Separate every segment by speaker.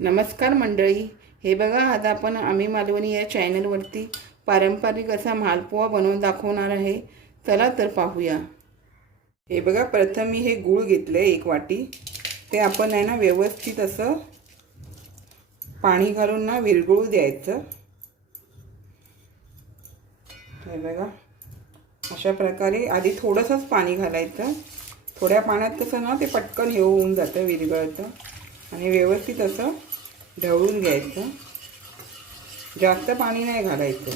Speaker 1: नमस्कार मंडळी. हे बघा आज आपण आम्ही मालवणी या चॅनलवरती पारंपरिक असा मालपोहा बनवून दाखवणार आहे. चला तर पाहूया. हे बघा प्रथम मी हे गूळ घेतलं आहे एक वाटी. ते आपण आहे ना व्यवस्थित असं पाणी घालून ना विरघळू द्यायचं. हे बघा अशा प्रकारे आधी थोडंसंच पाणी घालायचं. थोड्या पाण्यात कसं ना ते पटकन हे होऊन जातं विरगळतं आणि व्यवस्थित असं ढवळून घ्यायचं. जास्त पाणी नाही घालायचं.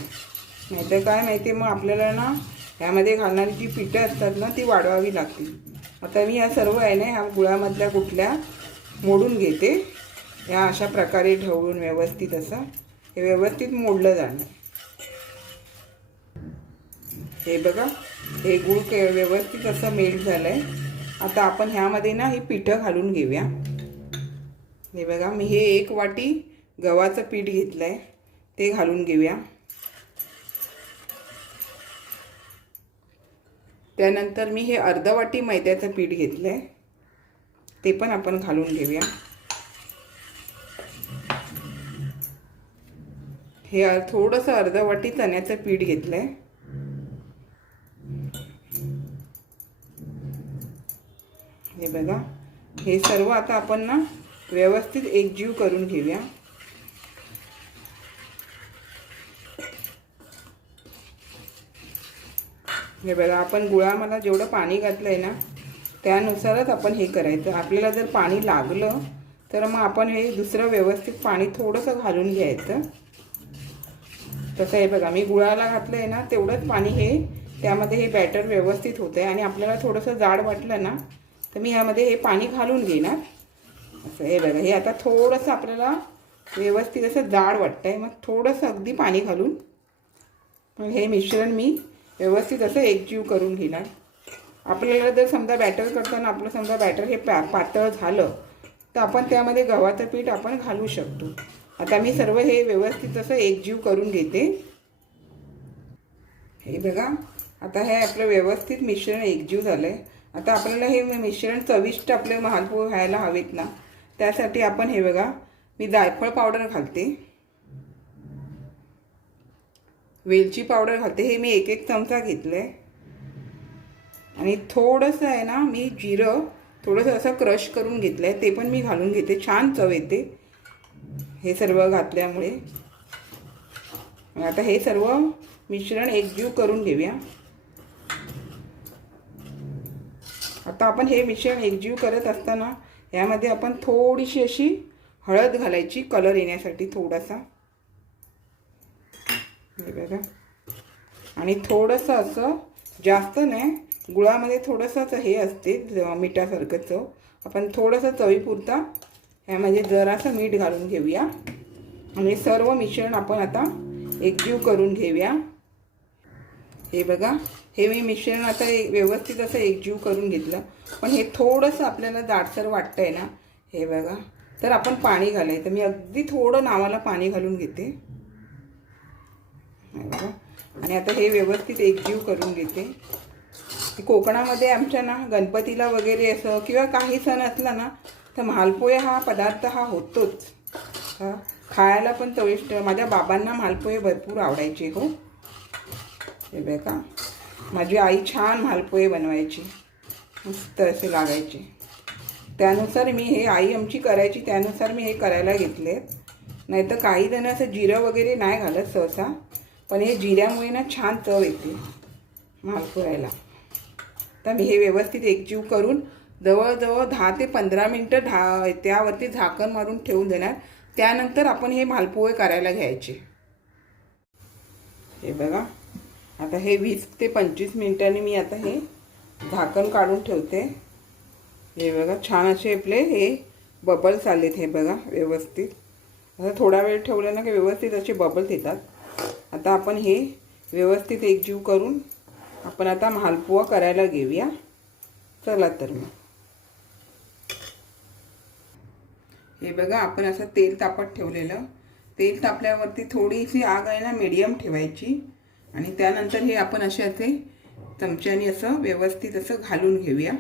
Speaker 1: नाहीतर काय माहिती आहे, मग आपल्याला ना ह्यामध्ये घालणारी जी पिठं असतात ना ती वाढवावी लागतील. आता मी या सर्व आहे ना ह्या गुळामधल्या कुठल्या मोडून घेते. ह्या अशा प्रकारे ढवळून व्यवस्थित असं हे व्यवस्थित मोडलं जाणार. हे बघा हे गुळ के व्यवस्थित असं मेल्ट झालं आहे आता आपण ह्यामध्ये ना ही पिठं घालून घेऊया. हे बघा मी हे एक वाटी गव्हाचं पीठ घेतलं आहे ते घालून घेऊया. त्यानंतर मी हे अर्ध वाटी मैद्याचं पीठ घेतलं आहे ते पण आपण घालून घेऊया. हे थोडंसं अर्ध वाटी चण्याचं पीठ घेतलं आहे हे बघा हे सर्व आता आपण ना व्यवस्थित एकजीव करून घेऊया. हे बघा आपण गुळामध्ये जेवढं पाणी घातलं आहे ना त्यानुसारच आपण हे करायचं. आपल्याला जर पाणी लागलं तर मग आपण हे दुसरं व्यवस्थित पाणी थोडंसं घालून घ्यायचं. तसं हे बघा मी गुळाला घातलं आहे ना तेवढंच पाणी हे त्यामध्ये हे बॅटर व्यवस्थित होतं आहे आणि आपल्याला थोडंसं जाड वाटलं ना तर मी ह्यामध्ये हे पाणी घालून घेणार. असं. हे बघा हे आता थोडंसं आपल्याला व्यवस्थित असं जाड वाटतं आहे मग थोडंसं अगदी पाणी घालून मग हे मिश्रण मी व्यवस्थित असं एकजीव करून घेणार. आपल्याला जर समजा बॅटर करताना आपलं समजा बॅटर हे पा पातळ झालं तर आपण त्यामध्ये गव्हाचं पीठ आपण घालू शकतो. आता मी सर्व हे व्यवस्थित असं एकजीव करून घेते. हे बघा आता हे आपलं व्यवस्थित मिश्रण एकजीव झालं आहे आता आपल्याला हे मिश्रण चविष्ट आपले महालपोहे व्हायला हवेत ना त्यासाठी आपण हे बघा मी जायफळ पावडर घालते. वेलची पावडर घालते. हे मी एक एक चमचा घेतलं आहे आणि थोडंसं आहे ना मी जिरं थोडंसं असं क्रश करून घेतलं आहे ते पण मी घालून घेते. छान चव येते. हे सर्व घातल्यामुळे. आता हे सर्व मिश्रण एकजीव करून घेऊया. आता आपण हे मिश्रण एकजीव करत असताना यामध्ये आपण थोडीशी अशी हळद घालायची कलर येण्यासाठी थोडासा. हे बघा. आणि थोडंसं असं जास्त नाही गुळामध्ये थोडंसंच हे असते मिठासारखं चव. आपण थोडंसं चवीपुरता ह्यामध्ये जरासं मीठ घालून घेऊया. आणि सर्व मिश्रण आपण आता एकजीव करून घेऊया. हे बघा. हे मी मिश्रण आता व्यवस्थित असं एकजीव करून घेतलं. पण हे थोडंसं आपल्याला दाटसर वाटतं आहे ना हे बघा. तर आपण पाणी घालायचं मी अगदी थोडं नावाला पाणी घालून घेते. बघा. आणि आता हे व्यवस्थित एकजीव करून घेते. कोकणामध्ये आमच्या ना गणपतीला वगैरे असं किंवा काही सण असला ना तर मालपोहे हा पदार्थ हा होतोच. हा खायला पण चविष्ट. माझ्या बाबांना मालपोहे भरपूर आवडायचे हो. हे बघा. माझी आई छान मालपोहे बनवायची. मस्त असे लागायचे. त्यानुसार मी हे आई आमची करायची त्यानुसार मी हे करायला घेतले. नाही तर काही जण असं जिरं वगैरे नाही घालत सहसा पण हे जिऱ्यामुळे ना छान चव येते मालपोह्याला तर मी हे व्यवस्थित एकजीव करून जवळजवळ दहा ते पंधरा मिनटं ढा त्यावरती झाकण मारून ठेवून देणार. त्यानंतर आपण हे मालपोहे करायला घ्यायचे. हे बघा. आता हे वीस ते पंचवीस मिनिटांनी मी आता हे झाकण काढून ठेवते. हे बघा छान असे आपले हे बबल्स आलेत हे बघा व्यवस्थित. आता थोडा वेळ ठेवलं ना की व्यवस्थित असे बबल्स येतात. आता आपण हे व्यवस्थित एकजीव करून आपण आता मालपुवा करायला घेऊया. चला तर मग. हे बघा आपण असं तेल तापत ठेवलेलं. तेल तापल्यावरती थोडीशी आग आहे ना मीडियम ठेवायची. आणि त्यानंतर हे आपण असे असे चमच्याने असं व्यवस्थित असं घालून घेऊया.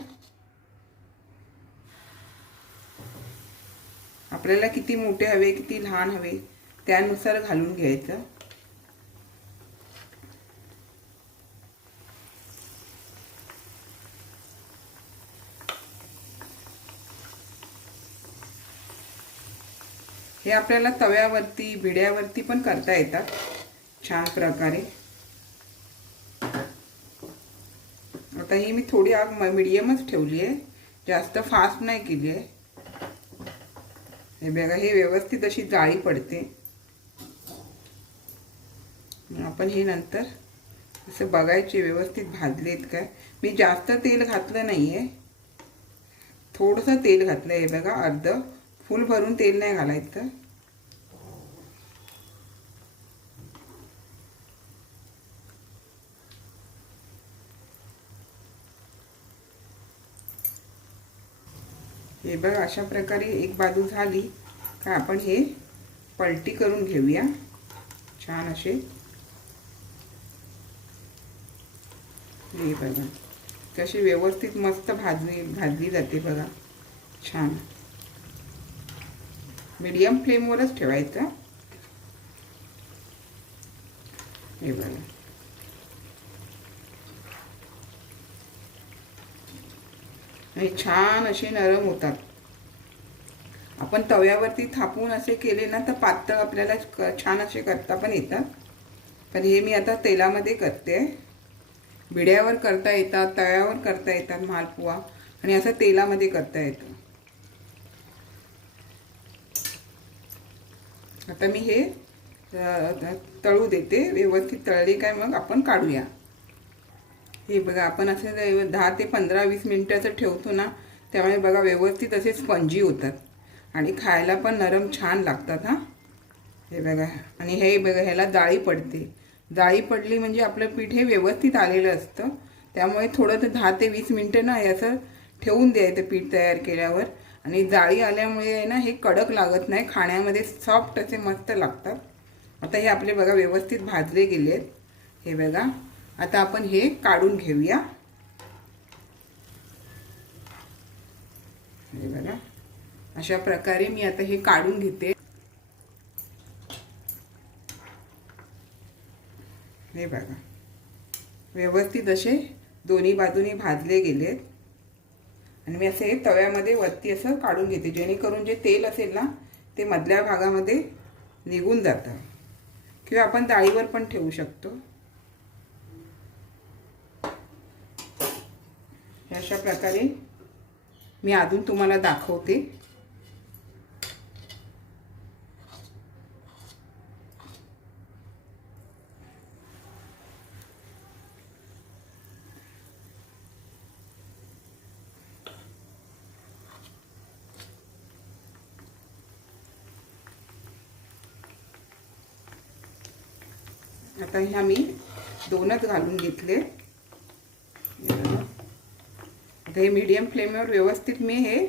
Speaker 1: आपल्याला किती मोठे हवे किती लहान हवे त्यानुसार घालून घ्यायचं. हे आपल्याला तव्यावरती भिड्यावरती पण करता येतात. छान प्रकारे. आता ही मी थोडी आग मिडियमच ठेवली आहे. जास्त फास्ट नाही केली आहे. हे बघा हे व्यवस्थित अशी जाळी पडते. आपण हे नंतर असं बघायचे व्यवस्थित भाजलेत काय? मी जास्त तेल घातलं नाही आहे थोडंसं तेल घातलं आहे बघा अर्ध. फुल भरून तेल नाही घालायचं. हे बघा अशा प्रकारे एक बाजू झाली का आपण हे पलटी करून घेऊया. छान असे. हे बघा कशी व्यवस्थित मस्त भाजली भाजली जाते बघा. छान. मीडियम फ्लेमवरच ठेवायचं. हे बघा. आणि छान असे नरम होतात. आपण तव्यावरती थापून असे केले ना तर पातळ आपल्याला क- छान असे करता पण येतात. पण हे मी आता तेलामध्ये करते. बिड्यावर करता येतात तव्यावर करता येतात मालपुवा. आणि असं तेलामध्ये करता येतं. आता मी हे तळू देते. व्यवस्थित तळले काय मग आपण काढूया. हे बघा आपण असे दहा ते पंधरा वीस मिनटाचं ठेवतो ना त्यामुळे बघा व्यवस्थित असे स्पंजी होतात. आणि खायला पण नरम छान लागतात हां. हे बघा. आणि हे बघा ह्याला जाळी पडते. जाळी पडली म्हणजे आपलं पीठ हे व्यवस्थित आलेलं असतं. त्यामुळे थोडं तर दहा ते वीस मिनटं ना हे असं ठेवून द्यायचं पीठ तयार केल्यावर. आणि जाळी आल्यामुळे आहे ना हे कडक लागत नाही. खाण्यामध्ये सॉफ्ट असे मस्त लागतात. आता हे आपले बघा व्यवस्थित भाजले गेले आहेत हे बघा. आता आपण हे काढून घेऊया. हे बघा. अशा प्रकारे मी आता हे काढून घेते. हे बघा. व्यवस्थित असे दोन्ही बाजूनी भाजले गेलेत. आणि मी असे तव्यामध्ये वरती असं काढून घेते. जेणेकरून जे तेल असेल ना ते मधल्या भागामध्ये निघून जातं. किंवा आपण डाळीवर पण ठेवू शकतो. अशा प्रकारे मी अजून तुम्हाला दाखवते. आता ह्या मी दोनच घालून घेतले. आता हे मीडियम फ्लेमवर व्यवस्थित मी हे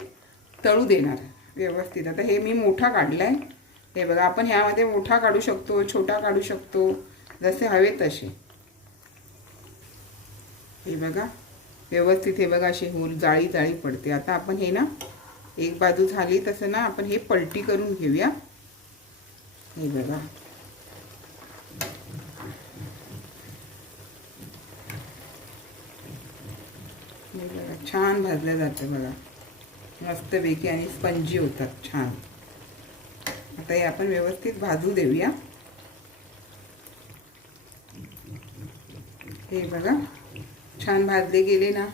Speaker 1: तळू देणार व्यवस्थित. आता हे मी मोठा काढला आहे हे बघा आपण ह्यामध्ये मोठा काढू शकतो छोटा काढू शकतो जसे हवे तसे. हे बघा व्यवस्थित हे बघा अशी होल जाळी जाळी पडते. आता आपण हे ना एक बाजू झाली तसं ना आपण हे पलटी करून घेऊया. हे बघा. बघा छान भाजलं जातं बघा. मस्तपैकी आणि स्पंजी होतात छान. आता हे आपण व्यवस्थित भाजू देऊया. हे बघा छान भाजले गेले ना.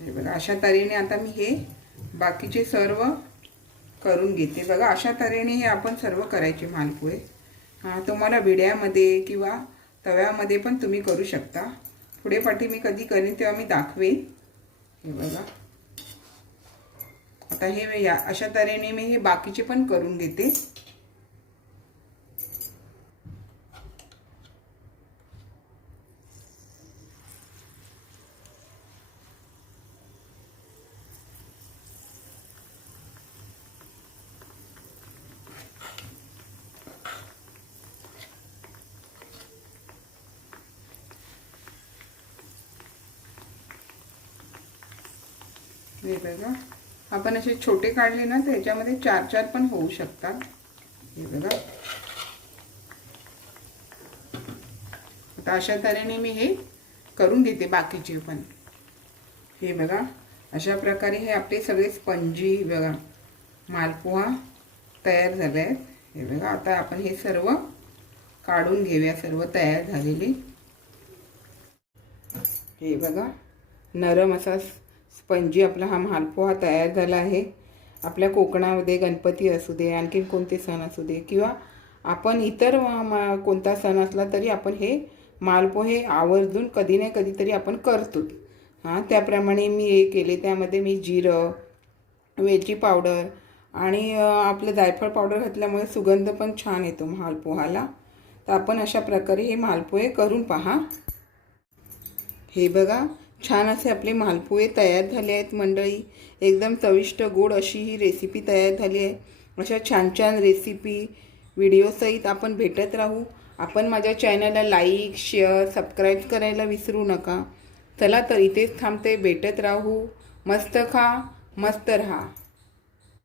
Speaker 1: हे बघा अशा तऱ्हेने आता मी हे बाकीचे सर्व करून घेते. बघा अशा तऱ्हेने हे आपण सर्व करायचे मालपुळे. हां तुम्हाला भिड्यामध्ये किंवा तव्यामध्ये पण तुम्ही करू शकता. पुढे पाठी मी कधी करीन तेव्हा मी दाखवेन. हे बघा. आता हे या अशा तऱ्हेने मी हे बाकीचे पण करून घेते. हे बघा आपण असे छोटे काढले ना तर ह्याच्यामध्ये चार चार पण होऊ शकतात. हे बघा. आता अशा तऱ्हेने मी हे करून घेते बाकीचे पण. हे बघा. अशा प्रकारे हे आपले सगळे स्पंजी बघा. मालपोहा तयार झाले. आहेत हे बघा आता आपण हे सर्व काढून घेऊया सर्व तयार झालेले. हे बघा. नरम असा स्पंजी आपला हा मालपोहा तयार झाला आहे. आपल्या कोकणामध्ये गणपती असू दे आणखीन कोणते सण असू दे किंवा आपण इतर कोणता सण असला तरी आपण हे मालपोहे आवर्जून कधी ना कधीतरी आपण करतो. हां त्याप्रमाणे मी हे केले. त्यामध्ये मी जिरं वेलची पावडर आणि आपलं जायफळ पावडर घातल्यामुळे सुगंध पण छान येतो मालपोहाला. तर आपण अशा प्रकारे हे मालपोहे करून पहा. हे बघा छान असे आपले मालपोहे तयार झाले आहेत मंडळी. एकदम चविष्ट गोड अशी ही रेसिपी तयार झाली आहे. अशा छान छान रेसिपी व्हिडिओसहित आपण भेटत राहू. आपण माझ्या चॅनलला लाईक शेअर सबस्क्राईब करायला विसरू नका. चला तर इथेच थांबते भेटत राहू. मस्त खा मस्त राहा.